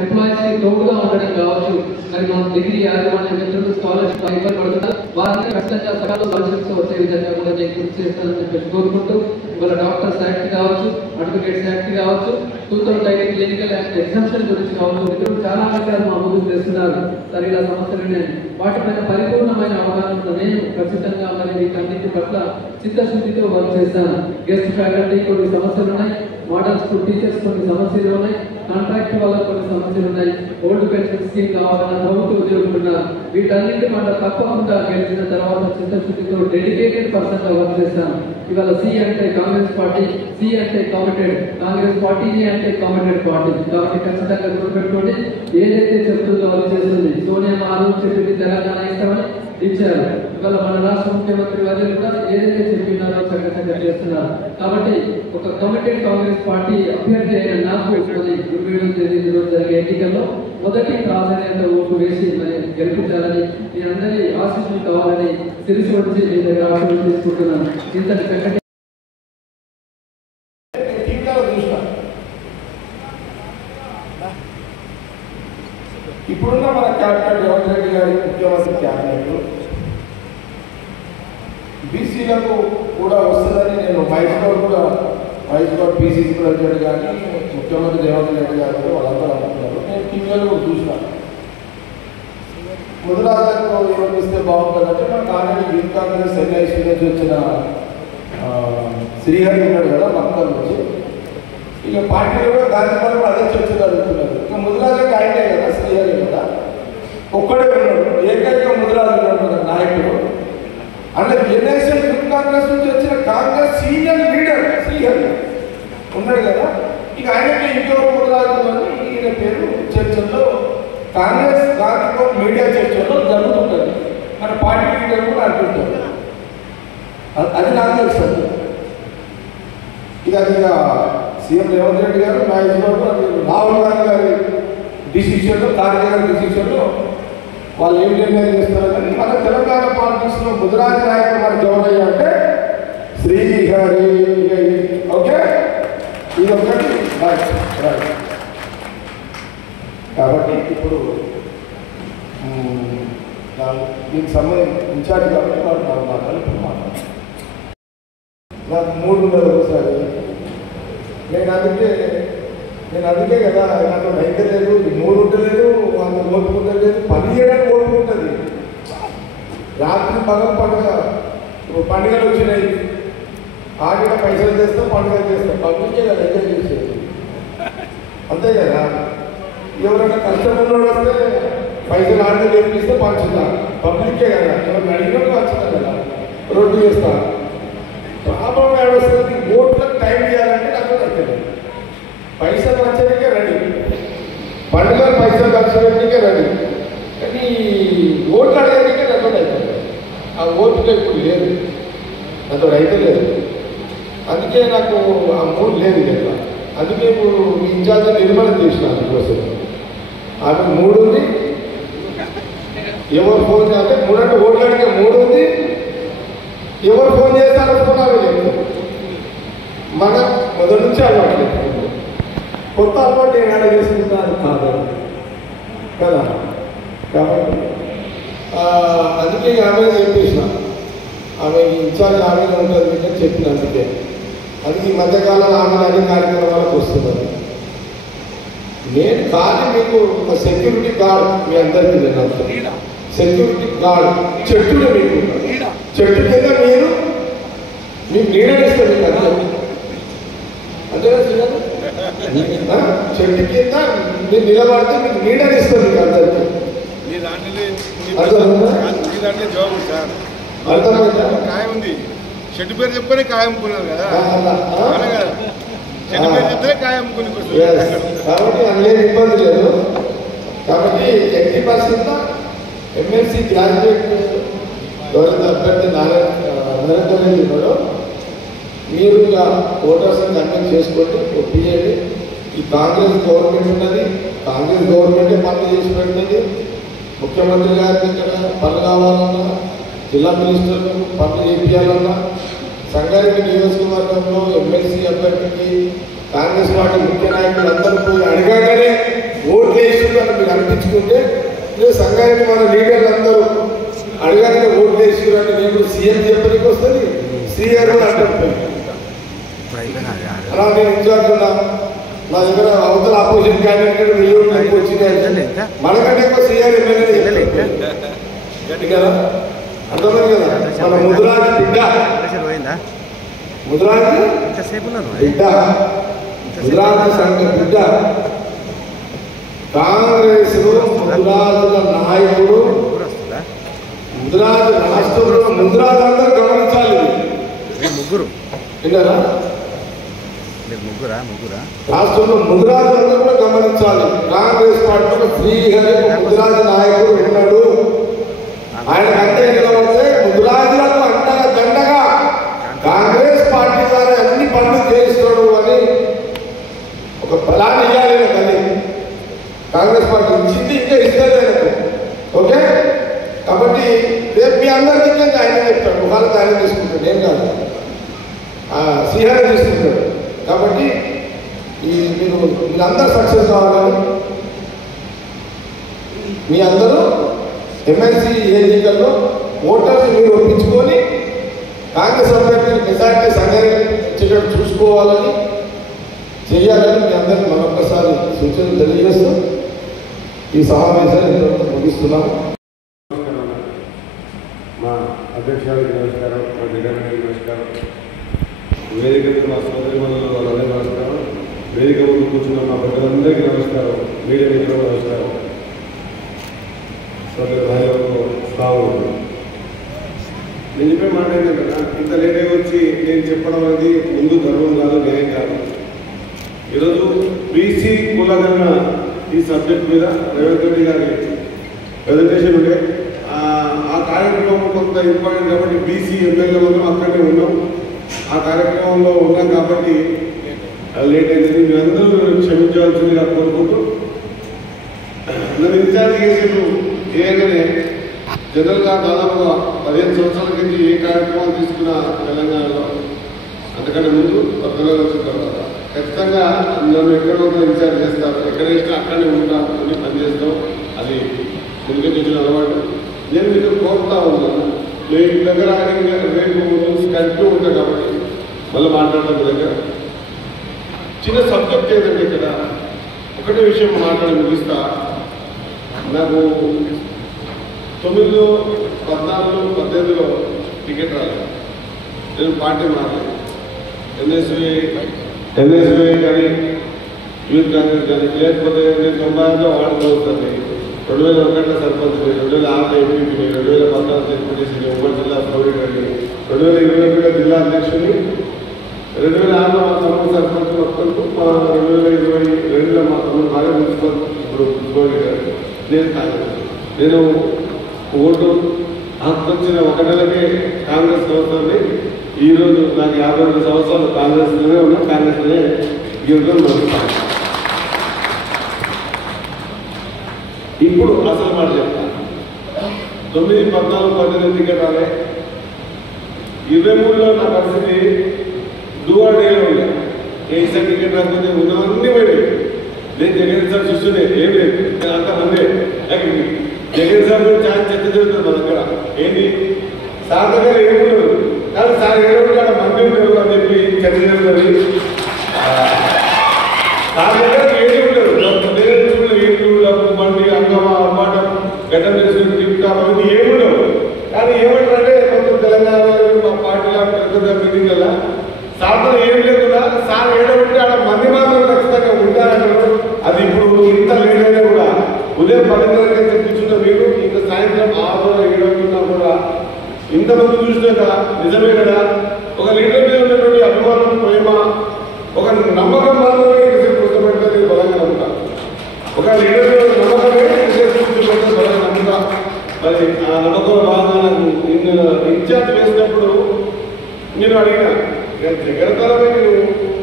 ఎంప్లాయీస్ కి తోడుగా ఉండడం కావచ్చు, మరి మన డిగ్రీ యాజమాన్య మిత్రులు స్కాలర్షిప్ ఇవ్వబడుతున్నారు, వారిని ఖచ్చితంగా సకాల స్కాలర్షిప్స్ వచ్చే విధంగా కూడా నేను కృషి చేస్తానని చెప్పేసి కోరుకుంటూ ఇవాళ డాక్టర్స్ యాక్ట్ కావచ్చు, అడ్వకేట్స్ యాక్ట్ కావచ్చు, 2018 క్లినికల్ యాక్ట్ ఎగ్జామ్షన్ గురించి కావచ్చు, మిత్రులు చాలా విషయాలు మా ముందుకు తెస్తున్నారు. సరే ఇలా సమస్యలు వాటిపైన పరిపూర్ణమైన అవగాహన ఉన్న నేను ఖచ్చితంగా మరి వీటన్నిటి పట్ల చిత్తశుద్ధితో వర్క్ చేస్తాను. గెస్ట్ ఫ్యాకల్టీ కొన్ని సమస్యలు ఉన్నాయి, మోడల్ స్కూల్ టీచర్స్ కొన్ని సమస్యలు ఉన్నాయి, కాంట్రాక్ట్ వల్ల కొన్ని సమస్యలు ఉన్నాయి, ఓల్డ్ పెన్షన్ స్కీమ్ కావాలన్న ప్రభుత్వ ఉద్యోగులు ఉన్నారు. వీటన్నింటి పట్ల తప్పకుండా గెలిచిన తర్వాత చిత్తశుద్ధితో డెడికేటెడ్ పర్సన్ గా వర్క్ చేస్తాను. ఇవాళ సి అంటే కాంగ్రెస్ పార్టీ, సి అంటే కమిటెడ్, కాంగ్రెస్ పార్టీ అంటే కమిటెడ్ పార్టీ. కాబట్టి ఖచ్చితంగా గుర్తుపెట్టుకోండి, ఏదైతే చెప్తుందో అది చేస్తుంది. సోనియా గారు చెప్పింది తెలంగాణ ఇస్తామని ఇచ్చారు. ఇవాళ మన రాష్ట్ర ముఖ్యమంత్రి వారు కూడా ఏదైతే చెప్పినారో ఖచ్చితంగా చేస్తున్నారు. కాబట్టి ఒక కమిటెడ్ కాంగ్రెస్ పార్టీ అభ్యర్థి అయిన నాకు 27వ తేదీలో జరిగే ఎన్నికల్లో మొదటి ప్రాధాన్యత ఓటు వేసి మరి గెలిపించాలని, మీ అందరి ఆశీస్సులు కావాలని తెలిసి వచ్చి మీ దగ్గర ఆశలు తీసుకుంటున్నాను. ఇంతటి వెంకటే ఇప్పుడున్న మన క్యాబినెట్ రేవంత్ రెడ్డి గారి ముఖ్యమంత్రి క్యాబినెట్ బీసీలకు కూడా వస్తుందని నేను మైస్గౌడ్ బీసీసీ ప్రెసిడెంట్ కానీ ముఖ్యమంత్రి రేవంత్ రెడ్డి గారు వాళ్ళందరూ అనుకుంటున్నారు. నేను టీవీలో కూడా చూసినాను. ముదిరాజులకు ఏమనిస్తే బాగుంటుందంటే మన కాంగ్రెస్ యూత్ కాంగ్రెస్ ఎన్ఐసీ నుంచి వచ్చిన శ్రీహరి ఉన్నాడు కదా మక్కల నుంచి, ఇక పార్టీలో కూడా గాంధీ పనులు అదే చర్చలు జరుగుతున్నారు. ఇక ముదిరాజుకి ఆయనే కదా శ్రీహరి కదా, ఒక్కడే ఉన్నాడు, ఏకైక ముదిరాజు ఉన్నాడు నాయకుడు. అంటే ఎన్ఐసీ యూత్ కాంగ్రెస్ నుంచి వచ్చిన కాంగ్రెస్ సీనియర్ లీడర్ శ్రీహరి ఉన్నాడు కదా, ఇక ఆయనకి ఇంకొక ముదిరాజు అని ఈయన పేరు చర్చల్లో కాంగ్రెస్ గాంధీ మీడియా చర్చల్లో జరుగుతుంటుంది. మన పార్టీ లీడర్ కూడా అంటుంటారు. అది నాకు తెలుసు. ఇక సీఎం రేవంత్ రెడ్డి గారు రాహుల్ గాంధీ గారి డిసిషన్లో, ఖార్గే గారి డిసిషన్లో వాళ్ళు ఏం నిర్ణయం చేస్తారు. కానీ మన తెలంగాణ పాలిటిక్స్లో ముదిరాజు నాయకులు మనకి ఎవరయ్యా అంటే శ్రీహరి. ఓకే, ఇది ఒకటి రైట్. కాబట్టి ఇప్పుడు దీనికి సంబంధించి ఇన్ఛార్జ్ కాబట్టి వాళ్ళు మాట్లాడుతూ నాకు 3 ఉన్నది ఒకసారి. నేను అందుకే కదా నాకు అయితే లేదు, 3 ఉండలేదు, వాళ్ళు ఓటుకుంటలేదు, పని చేయడానికి ఓటుకుంటుంది. రాత్రి పగలు పండుగలు వచ్చినాయి, ఆడిన పైసలు చేస్తాం, పండుగలు చేస్తాం, పబ్లికే కదా ఎంజాయ్ చేసేది, అంతే కదా. ఎవరైనా కష్టపడినోడు వస్తే పైసలు ఆడిన నేర్పిస్తే పంచుతారు, పబ్లికే కదా. ఎవరిని అడిగినట్టు పంచుతారు కదా, రోడ్డు చేస్తారు. ప్రాబ్లం వస్తుంది, ఓట్లకు టైం చేయాలంటే నాకు దక్కలేదు. పైసలు వచ్చేందుకే రెడీ, పండుగలు పైసలు ఖర్చు పెట్టడానికే రెడీ, కానీ ఓట్లు అడగడానికే నాతో అవుతుంది. ఆ ఓటుగా ఇప్పుడు లేదు, నాతో అయితే లేదు. అందుకే నాకు ఆ మూడు లేదు కదా. అందుకే ఇప్పుడు మీ ఇన్ఛార్జ్ నిర్మాణం చేసినాను కోసం. ఆమె 3 ఉంది, ఎవరు ఫోన్ చేయాలంటే 3 అంటే ఓట్లు అడిగే 3 ఉంది, ఎవరు ఫోన్ చేస్తారో ఫోన్ అవి లేదు. మన మొదటి నుంచి అలవాటు లేదు, కొత్త అలవాటు ఏమైనా చేసుకుంటారు కాదు కదా. కాబట్టి అందుకే ఆమె చెప్పేసిన, ఆమె ఇన్ఛార్జ్ ఆమెనే ఉంటుంది అని చెప్పిన. అందుకే ఈ మధ్యకాలంలో ఆమె అన్ని కార్యక్రమాలకు వస్తున్నారు. నేను కానీ మీకు ఒక సెక్యూరిటీ గార్డ్ మీ అందరికీ నేను సెక్యూరిటీ గార్డ్ చెట్టులో మీకు చెట్టు కింద మీకు నీడనిస్తాను మీకు అందరూ, అంతేనా? చెట్టు కింద మీరు నిలబడితే మీకు నీడనిస్తుంది మీకు అందరికీ. దాంట్లో జవాబు సార్ ఖాయం ఉంది. షెడ్ పేరు చెప్పుకొని ఖాయం అమ్ముకున్నారు కదా, షెడ్ పేరు చెప్తే ఖాయం అమ్ముకుని కాబట్టి అందులో ఇబ్బంది లేదు. కాబట్టి 80% ఎమ్మెల్సీ గ్రాడ్యుయేట్ ఎవరైతే అభ్యర్థి నరేందర్ రెడ్డి ఉన్నాడో మీరు ఓటర్స్ని కన్విన్స్ చేసుకోండి, ఒప్పియండి. ఈ కాంగ్రెస్ గవర్నమెంట్ ఉన్నది, కాంగ్రెస్ గవర్నమెంటే పనులు చేసి పెడుతుంది. ముఖ్యమంత్రి గారికి ఇక్కడ పనులు కావాలన్నా, జిల్లా మినిస్టర్లకు పనులు చేయించాలన్నా, సంగారెడ్డి నియోజకవర్గంలో ఎమ్మెల్సీ అభ్యర్థికి కాంగ్రెస్ పార్టీ ముఖ్య నాయకులు అందరూ పోయి అడగానే ఓట్లు వేసిందని మీరు అనిపించుకుంటే, సంగారెడ్డి మన లీడర్లు అందరూ అడగానే ఓట్లు వేసిరంటే నేను సీఎం చెప్పడానికి వస్తుంది, సీఆర్ కూడా అంటే అలా నేను ఇన్ఛార్జ్ ఉన్నా. నా దగ్గర అవతల అపోజిషన్ క్యాండిడేట్ 1000 ఓట్లు వచ్చినాయి, మనకంటే ఎక్కువ సీఆర్ ఎమ్మెల్యే కదా, అర్థమైంది కదా. మన ముద్రాజ్ బిడ్డ, ముద్రాజ్ బిడ్డ, ముద్రాజ్ సంఘ బిడ్డ, కాంగ్రెస్ ముద్రాజుల నాయకుడు, ముద్రాజ్ రాష్ట్రంలో ముద్రాజ్ అందరూ గమనించాలి. ముగ్గురు విన్నారా? ముగ్గురా రాష్ట్రంలో ముద్రాజులందరూ కూడా గమనించాలి. కాంగ్రెస్ పార్టీలో శ్రీహరి ముద్రాజ్ నాయకుడు ఉన్నాడు. ఆయన కంటే వస్తే ముద్రాజులకు అండగా దండగా కాంగ్రెస్ పార్టీ ద్వారా అన్ని పనులు చేస్తున్నాడు అని ఒక బలాన్ని ఇవ్వాలి. కానీ కాంగ్రెస్ పార్టీ ఇచ్చింది, ఇంకా ఇస్తారు ఆయనకు. ఓకే, కాబట్టి రేపు మీ అందరికీ ఆయన చెప్తాడు, ఒకవేళ ఆయన తీసుకుంటాడు, ఏం కాదు, శ్రీహరి తీసుకుంటాడు. కాబట్టి మీరందరూ సక్సెస్ కావాలని, మీ అందరూ ఎమ్మెల్సీ ఎన్నికల్లో ఓటర్స్ మీరు ఒప్పించుకొని కాంగ్రెస్ అభ్యర్థిని మెజార్టీ సంగారెడ్డి ఇచ్చేటట్టు చూసుకోవాలని, చేయాలని మీ అందరికీ మరొకసారి సూచనలు తెలియజేస్తూ ఈ సమావేశాన్ని ఇంతవరకు ముగిస్తున్నాం. మా అధ్యక్షుడికి నమస్కారం, మా లీడర్కి నమస్కారం, వేదిక మా సోదరి మండలి వాళ్ళందరికీ నమస్కారం, వేదిక ముందు కూర్చున్న మా ప్రజలందరికీ నమస్కారం, మీడియా మిత్రులకు నమస్కారం. సోదరి భాయిలకు స్వాగతం. నేను చెప్పే మాట ఏంటంటే, ఇంత లేట్గా వచ్చి నేను చెప్పడం అనేది ముందు గర్వం కాదు, న్యాయం కాదు. ఈరోజు బీసీ కులగన్న ఈ సబ్జెక్ట్ మీద రేవంత్ రెడ్డి గారి ప్రెజెంటేషన్ ఉండే ఆ కార్యక్రమం కొంత ఇంపార్టెంట్ కాబట్టి బీసీ ఎమ్మెల్యే మనం అక్కడే ఉన్నాం. ఆ కార్యక్రమంలో ఉన్నాం కాబట్టి లేట్ అయింది. మీ అందరూ క్షమించవలసిందిగా కోరుకుంటూ, నన్ను ఇన్ఛార్జ్ చేసేది ఏగానే జనరల్గా దాదాపుగా 15 సంవత్సరాల కింద ఏ కార్యక్రమాలు తీసుకున్నా తెలంగాణలో, అంతకంటే ముందు పక్కన వచ్చిన తర్వాత ఖచ్చితంగా నన్ను ఎక్కడో ఇన్ఛార్జ్ చేస్తారు, ఎక్కడ వేసినా అక్కడే ఉంటాం అని పనిచేస్తాం. అది ముందుకు తెచ్చిన అలవాటు. నేను మీకు కోరుతా ఉన్నాను, నేను దగ్గర రేపు రూల్స్ కంటూ ఉంటాను కాబట్టి మళ్ళీ మాట్లాడడం దగ్గర చిన్న సబ్జెక్ట్ ఏంటంటే, ఇక్కడ ఒకటే విషయం మాట్లాడి ముగిస్తా. నాకు 9, 14, 18లో టికెట్ రాలేదు. నేను పార్టీ మారలేదు. ఎన్ఎస్వే కానీ యూత్ కాంగ్రెస్ కానీ, లేకపోతే నేను 96లో వాడుకోవద్దండి. 2001లో సర్పంచ్, 2006లో ఎంపీపీ, 2014 జడ్పీటీసీ, ఉమ్మడి జిల్లా సౌకర్యాన్ని, 2021లో జిల్లా అధ్యక్షుని, 2006లో మా తమ్ముడు సర్పంచ్ మొత్తం, మా 2022లో మా తమ్ముడు బాగా మున్సిపల్ ఇప్పుడు సౌకర్యాన్ని. నేను కాంగ్రెస్, నేను ఓటు హక్కు వచ్చిన 1 నెలకే కాంగ్రెస్ సంవత్సరాన్ని. ఈరోజు నాకు 52 సంవత్సరాలు కాంగ్రెస్లోనే ఉన్నా, కాంగ్రెస్లోనే గెలుపులు నడుస్తాను. ఇప్పుడు అసలు మాట చెప్తాను. 9, 14, 18 టికెట్ రాలే. 23లో నా పరిస్థితి డూఆర్డేలో ఉండే. కేసీఆర్ టికెట్ రాకపోతే ఉన్నవన్నీ పోయి నేను జగన్ సార్ చూస్తూనే ఏం లేదు, అంతమంది జగన్ సార్ కూడా చాలా చెత్త జరుగుతుంది మన దగ్గర. ఏంటి సార్ దగ్గర ఏముండదు, కానీ సార్ ఏడు కాడ మంది ఉంటారు అని చెప్పి చర్చ జరుగుతుంది. సార్ దగ్గర ఏది ఉండదు, ఏడు డబ్బు బండి అంగమా అమ్మాటం గడ్డ తెలుసుకుని టిప్ అవన్నీ ఏముండవు. కానీ ఏమంటారంటే మొత్తం తెలంగాణలో మా పార్టీలో పెద్ద మీటింగ్ కదా సార్తో ఏం లేకుండా సార్ ఏడబట్టి ఆడ మంది మాత్రం ఖచ్చితంగా ఉంటారంటారు. అది ఇప్పుడు ఇంత లేట్ అయినా కూడా ఉదయం 10 గంటలకి తెప్పించుంటే మీరు సాయంత్రం 6:07 కూడా ఇంతమంది చూసినాక నిజమే కదా, ఒక లీడర్ మీద ఉన్నటువంటి అభిమానం, ప్రేమ, ఒక నమ్మకం మాత్రమే పుస్తపెట్టేది బలంగా నమ్ముతా. ఒక లీడర్ మీద నమ్మకమే పుస్తపెట్టేది బలంగా నమ్ముతా. మరి ఆ నమ్మకం బాగా నాకు ఇన్ఛార్జ్ వేసినప్పుడు నేను అడిగిన జగడతరమే నేను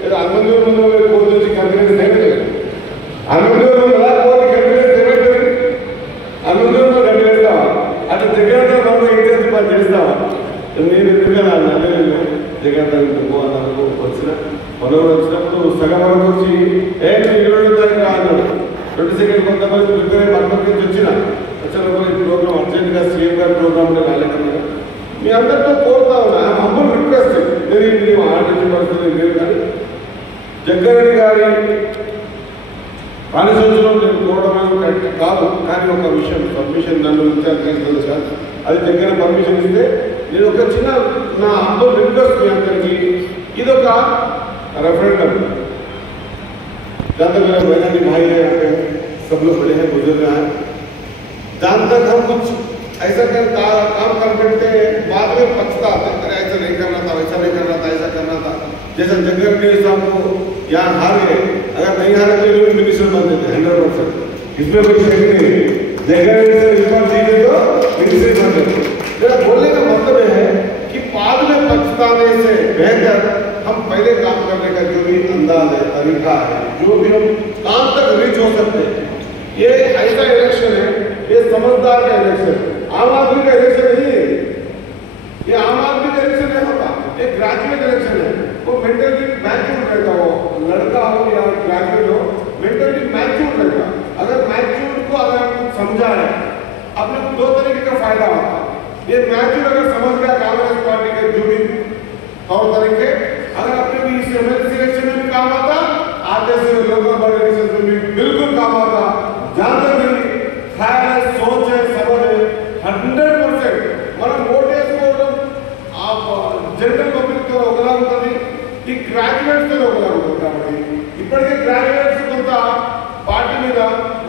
ఏదో అన్నందూరంలో కోర్టు నుంచి కంపెనీ చేయలేదు. అన్నందూరంలో కోర్టు కంపెనీ చేయలేదు. అన్నందూరంలో కంపెనీస్తావా అటు జగడతర బాబు ఇన్ఛార్జ్ పని చేస్తావా? నేను ఎందుకన్నా జగడతరకు వచ్చిన మనోడు వచ్చినప్పుడు సగం వరకు వచ్చి 20 తారీఖు అన్నాడు. 22 కొంతమంది ప్రిపేర్ పర్పస్ వచ్చిన వచ్చినప్పుడు ఈ ప్రోగ్రామ్ అర్జెంట్గా సీఎం గారి ప్రోగ్రామ్ రాలేకన్నా మీ అందరితో కోరుతా ఉన్నా. హంబుల్ రిక్వెస్ట్, నేను ఆర్డర్ పరిస్థితి లేదు కానీ జగ్గారెడ్డి గారి కాన్స్టిట్యూన్సీలో నేను కోరడం కాదు. కానీ ఒక విషయం పర్మిషన్ నన్ను ఇన్ఛార్జ్ చేస్తుంది సార్, అది దగ్గర పర్మిషన్ ఇస్తే నేను ఒక చిన్న నా హంబుల్ రిక్వెస్ట్ మీ అందరికీ, ఇదొక रेफरेंडम जहाँ तक मेरा बहन भाई है यहाँ पे सब लोग बड़े हैं, बुजुर्ग हैं, जहाँ तक हम कुछ ऐसा काम कर बैठते हैं बाद में पछताते हैं, अरे ऐसा नहीं करना था, वैसा नहीं करना था, ऐसा करना था. जैसा जगन्नाथ साहब को यहाँ हार गए, अगर नहीं हारे तो मिनिस्टर बन देते 100%. इसमें कोई शक नहीं. जगन्नाथ से इस बार जीते तो मिनिस्टर बन देते. मेरा बोलने का मतलब है कि बाद में पछताने से बेहतर हम पहले काम करने का जो भी अंदाज है, तरीका है, जो भी हम काम तक रीच हो सकते हैं. ये ऐसा इलेक्शन है, ये समझदार का इलेक्शन, आम आदमी का इलेक्शन नहीं है. ये आम आदमी का इलेक्शन नहीं होता, ये ग्रेजुएट इलेक्शन है. वो मेंटली मैच्योर रहता हो, लड़का हो या ग्रेजुएट हो, मेंटली मैच्योर रहता. अगर मैच्योर को अगर समझा है, अपने 2 तरीके का फायदा होता. ये मैच्योर अगर समझ गया कांग्रेस पार्टी के जो भी तौर तरीके, अगर अपने भी इस एमएलसी इलेक्शन में भी काम आता, आगे से लोकल बॉडी इलेक्शन में भी बिल्कुल काम आता. जहां तक मेरी ख्याल है, सोच है, समझ है, 100% మనం ఓట్ వేసుకోవడం ఆ జనరల్ పబ్లిక్ తో ఒకలా ఉంటుంది, ఈ గ్రాడ్యుయేట్స్ తో ఒకలా ఉంటుంది. కాబట్టి ఇప్పటికే గ్రాడ్యుయేట్స్ కొంత పార్టీ మీద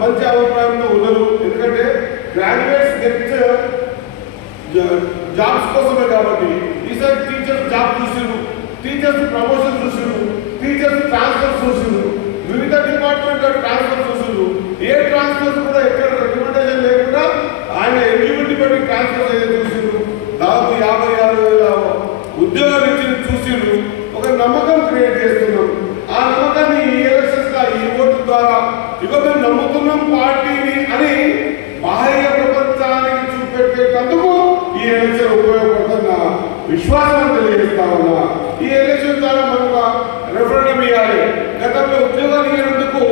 మంచి అభిప్రాయంతో ఉండరు. ఎందుకంటే గ్రాడ్యుయేట్స్ నెక్స్ట్ జాబ్స్ కోసమే. కాబట్టి ఈసారి టీచర్స్ జాబ్ చూసిరు, టీచర్స్ ప్రమోషన్ చూసిరు, టీచర్స్ ట్రాన్స్ఫర్ చూసిరు, వివిధ డిపార్ట్మెంట్ ట్రాన్స్ఫర్ చూసిరు. ఏ ట్రాన్స్ఫర్స్ కూడా ఎక్కడ రికమెండేషన్ లేకుండా ఆయన ఎలిజిబిలిటీ బట్టి ట్రాన్స్ఫర్ అయ్యేది చూసిరు. దాదాపు 56,000 ఉద్యోగాలు ఇచ్చి చూసిరు. ఒక నమ్మకం క్రియేట్ చేస్తున్నాం. ఆ నమ్మకాన్ని ఈ ఎలక్షన్స్ ఈ ఓటు ద్వారా ఇక మేము నమ్ముతున్నాం పార్టీని అని బాహ్య ప్రపంచానికి చూపెట్టేందుకు ఈ ఎలక్షన్ ఉపయోగపడుతున్న విశ్వాసం తెలియజేస్తా ఉన్నా. ఈ ఎలక్షన్ ద్వారా మనకు రెఫరెండం ఇవ్వాలి. గతంలో ఉద్యోగాలు ఇవ్వనందుకు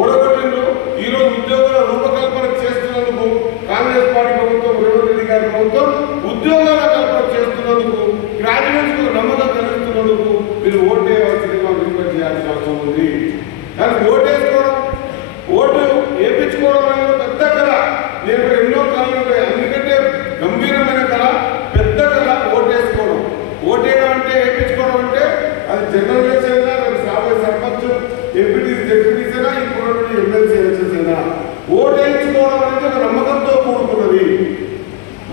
ఓడగొట్టిండ్రు. ఈరోజు ఉద్యోగాల రూపకల్పన చేస్తున్నందుకు కాంగ్రెస్ పార్టీ ప్రభుత్వం, రేవంత్ రెడ్డి గారి ప్రభుత్వం ఉద్యోగాల కల్పన చేస్తున్నందుకు, గ్రాడ్యుయేట్స్ నమ్మకం కలిగిస్తున్నందుకు మీరు ఓటు వేయవలసింది మనం రిక్వెస్ట్ చేయాల్సిన అవసరం ఉంది. కానీ ఓటేసుకోవడం, ఓటు వేయించుకోవడం అనేది పెద్ద కళ. నేను ఎన్నో కళలు ఉంటాయి, అందుకంటే గంభీరమైన కళ, పెద్ద కళ ఓటేసుకోవడం. ఓటేయడం అంటే వేయించుకోవడం అంటే అది జనరల్ ఎలక్షన్ అయినా, రాబోయే సర్పంచ్, ఎంపీటీసీ, జెడ్పీటీసీ అయినా, ఇప్పుడు ఎమ్మెల్సీ ఎలక్షన్స్ అయినా ఓటు వేయించుకోవడం అనేది ఒక నమ్మకంతో కూడుకున్నది.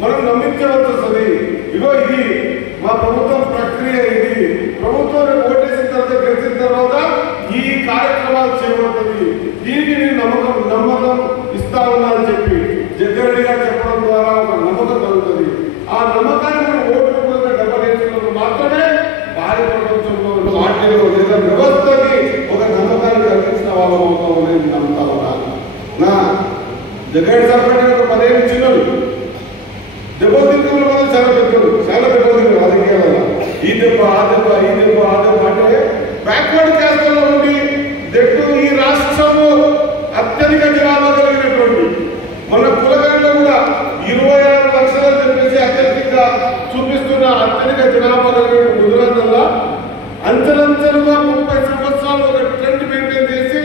మనం నమ్మించవలసి వస్తుంది. ఇగో ఇది మా ప్రభుత్వం ప్రక్రియ, ఇది ప్రభుత్వం ఓటేసిన తర్వాత గెలిచిన తర్వాత ఈ కార్యక్రమాలు చేయబడుతుంది. దీనికి నేను నమ్మకం ఇస్తా ఉన్నా అని చెప్పి జగ్గారెడ్డి గారు చెప్పడం ద్వారా ఒక నమ్మకం కలుగుతుంది. ఆ నమ్మకాన్ని మనం ఓటు రూపంలో డబ్బులు మాత్రమే భారీ ప్రపంచంలో పార్టీలో లేదా వ్యవస్థకి ఒక నమ్మకాన్ని కలిగించిన వాళ్ళం అవుతామని నమ్ముతా ఉన్నాను. నా జగ్గారెడ్డి సార్ ఒక 10 ఏళ్ళు చిన్నలు దెబ్బతింటున్న వాళ్ళు చాలా పెద్దలు, చాలా దెబ్బతింటారు రాజకీయాలలో. ఈ దెబ్బ ఆ దెబ్బ, ఈ దెబ్బ ఆ దెబ్బ అంటే బ్యాక్వర్డ్ క్యాస్ట్లో ఉండి దెట్టు ఈ రాష్ట్రంలో అత్యధిక జనాభా కలిగినటువంటి మన కులగంలో కూడా 26 లక్షలు చెప్పేసి అత్యధికంగా చూపిస్తున్న అత్యధిక జనాభా కలిగిన గుజరాత్లో అంచెలంచెలుగా 30 సంవత్సరాలు ఒక ట్రెండ్ మెయింటైన్ చేసి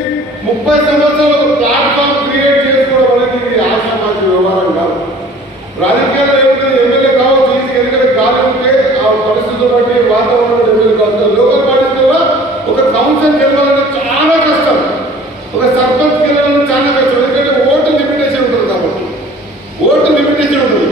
30 సంవత్సరాలు ప్లాట్ఫామ్ క్రియేట్ చేసుకోవడం అనేది ఇది ఆశామాషి వ్యవహారం కాదు. రాజకీయాల్లో ఏమిటో ఎమ్మెల్యే కావచ్చు, ఎందుకంటే గాలి ఉంటే ఆ పరిస్థితులు బట్టి వాతావరణం ఎమ్మెల్యే కావచ్చు. లోకల్ పార్టీలో ఒక కౌన్సిల్ గెలవాలంటే చాలా కష్టం, ఒక సర్పంచ్ గెలవాలంటే చాలా కష్టం. ఎందుకంటే ఓటు లిమిటేషన్ ఉంటుంది. కాబట్టి ఓటు లిమిటేషన్ ఉంటుంది.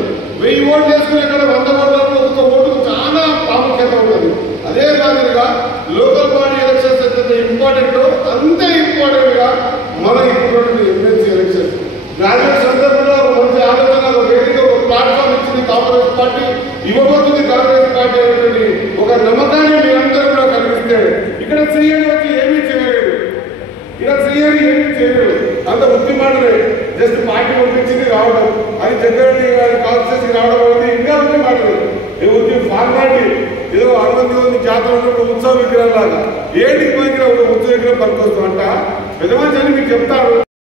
జస్ట్ పార్టీ పంపించింది రావడం, అది జగ్గారెడ్డి గారి కాన్స్టిట్యూన్సీకి రావడం అనేది ఇంకా ఉంటే మాటలు ఎవరికి ఫార్మాలిటీ. ఏదో 60 మంది జాతర ఉత్సవ విగ్రహం లాగా ఏంటికి పనికిరా ఒక ఉత్సవ విగ్రహం పనికొస్తాం అంట. పెద్ద మంచి అని మీకు చెప్తారు,